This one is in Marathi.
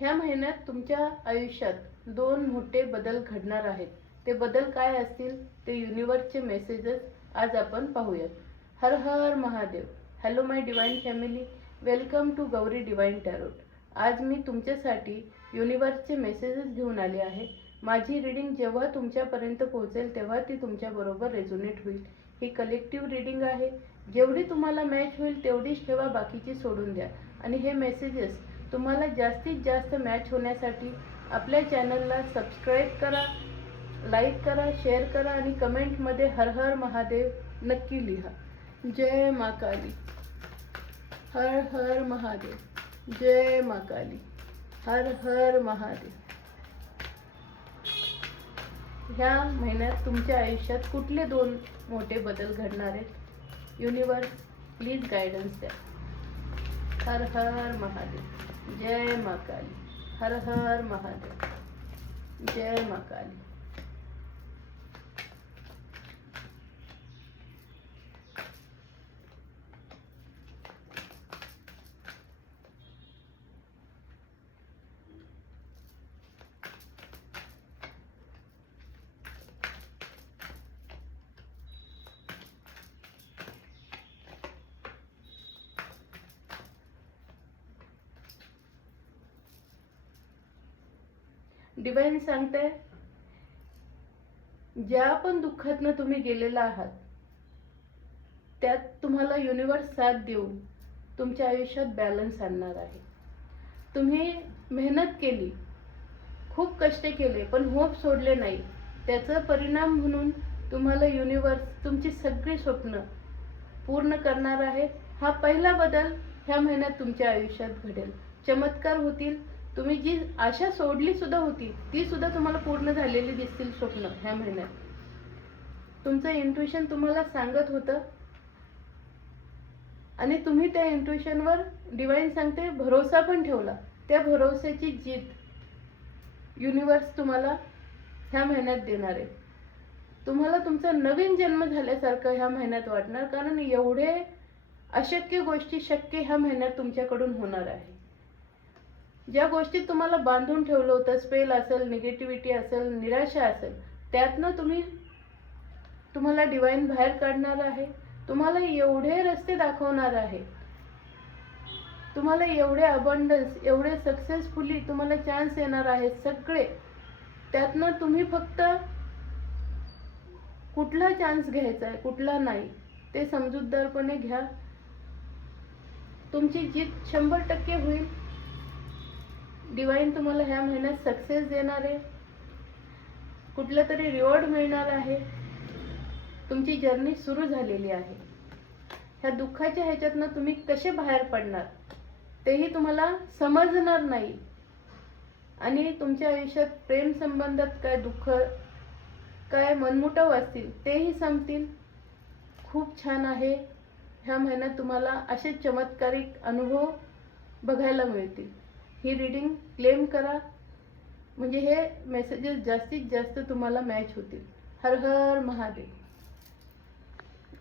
ह्या महिन्यात तुमच्या आयुष्यात दोन मोठे बदल घडणार आहेत. ते बदल काय असतील ते युनिवर्सचे मेसेजेस आज आपण पाहूयात. Har Har Mahadev. Hello my divine family, welcome to Gauri divine tarot. आज मी तुमच्यासाठी युनिवर्सचे मेसेजेस घेऊन आले आहे. माझी रीडिंग जेव्हा तुमच्यापर्यंत पोहोचेल तेव्हा ती तुमच्याबरोबर रेझोनेट होईल. ही कलेक्टिव्ह रीडिंग आहे. जेवढी तुम्हाला मॅच होईल तेवढीच ठेवा, बाकीची सोडून द्या. आणि हे मेसेजेस तुम्हाला जास्तीत जास्त मॅच होण्यासाठी आपल्या चॅनलला सबस्क्राईब करा, लाईक करा, शेअर करा आणि कमेंटमध्ये हर हर महादेव नक्की लिहा. जय मा काली. हर हर महादेव. जय मा काली. हर हर महादेव. ह्या महिन्यात तुमच्या आयुष्यात कुठले दोन मोठे बदल घडणार आहेत? युनिवर्स प्लीज गायडन्स द्या. हर हर महादेव. जय मा काली. हर हर महादेव. जय मा काली. डिवाइन सांगते, ज्या पण दुःखातनं तुम्ही गेलेला आहात त्यात तुम्हाला युनिवर्स साथ देऊन तुमच्या आयुष्यात बॅलन्स आणणार आहे. तुम्ही मेहनत केली, खूप कष्ट केले, पण होप सोडले नाही. त्याचा परिणाम म्हणून तुम्हाला युनिवर्स तुमची सगळी स्वप्न पूर्ण करणार आहे. हा पहिला बदल ह्या महिन्यात तुमच्या आयुष्यात घडेल. चमत्कार होतील. तुम्ही जी आशा सोडली सुद्धा होती ती सुद्धा तुम्हाला पूर्ण झालेली दिसतील स्वप्न ह्या महिन्यात. तुमचं इंट्युशन तुम्हाला सांगत होतं आणि तुम्ही त्या इंट्युशनवर डिवाइन सांगते भरोसा पण ठेवला. त्या भरोश्याची जीत युनिवर्स तुम्हाला ह्या महिन्यात देणार आहे. तुम्हाला तुमचा नवीन जन्म झाल्यासारखं ह्या महिन्यात वाटणार, कारण एवढे अशक्य गोष्टी शक्य ह्या महिन्यात तुमच्याकडून होणार आहे. ज्या गोष्टीत तुम्हाला बांधून ठेवलं होतं, स्पेल असेल, निगेटिव्हिटी असेल, निराशा असेल, त्यातनं तुम्हाला डिवाइन बाहेर काढणार आहे. तुम्हाला एवढे रस्ते दाखवणार आहे, तुम्हाला एवढे अबंडन्स, एवढे सक्सेसफुली तुम्हाला चान्स येणार आहे सगळे. त्यातनं तुम्ही फक्त कुठला चान्स घ्यायचा आहे कुठला नाही ते समजूतदारपणे घ्या. तुमची जीत 100% होईल. डिवाइन तुम्हाला ह्या महिन्यात सक्सेस देणार आहे. कुठलं तरी रिवॉर्ड मिळणार आहे. तुमची जर्नी सुरू झालेली आहे. ह्या दुःखाच्या ह्याच्यातनं तुम्ही कसे बाहेर पडणार तेही तुम्हाला समजणार नाही. आणि तुमच्या आयुष्यात प्रेम संबंधात काय दुःख, काय मनमुटाव असतील तेही संपतील. खूप छान आहे. ह्या महिन्यात तुम्हाला असे चमत्कारिक अनुभव बघायला मिळतील. ही रीडिंग क्लेम करा, म्हणजे हे मेसेजेस जास्तीत जास्त तुम्हाला मॅच होतील. हर हर महादेव.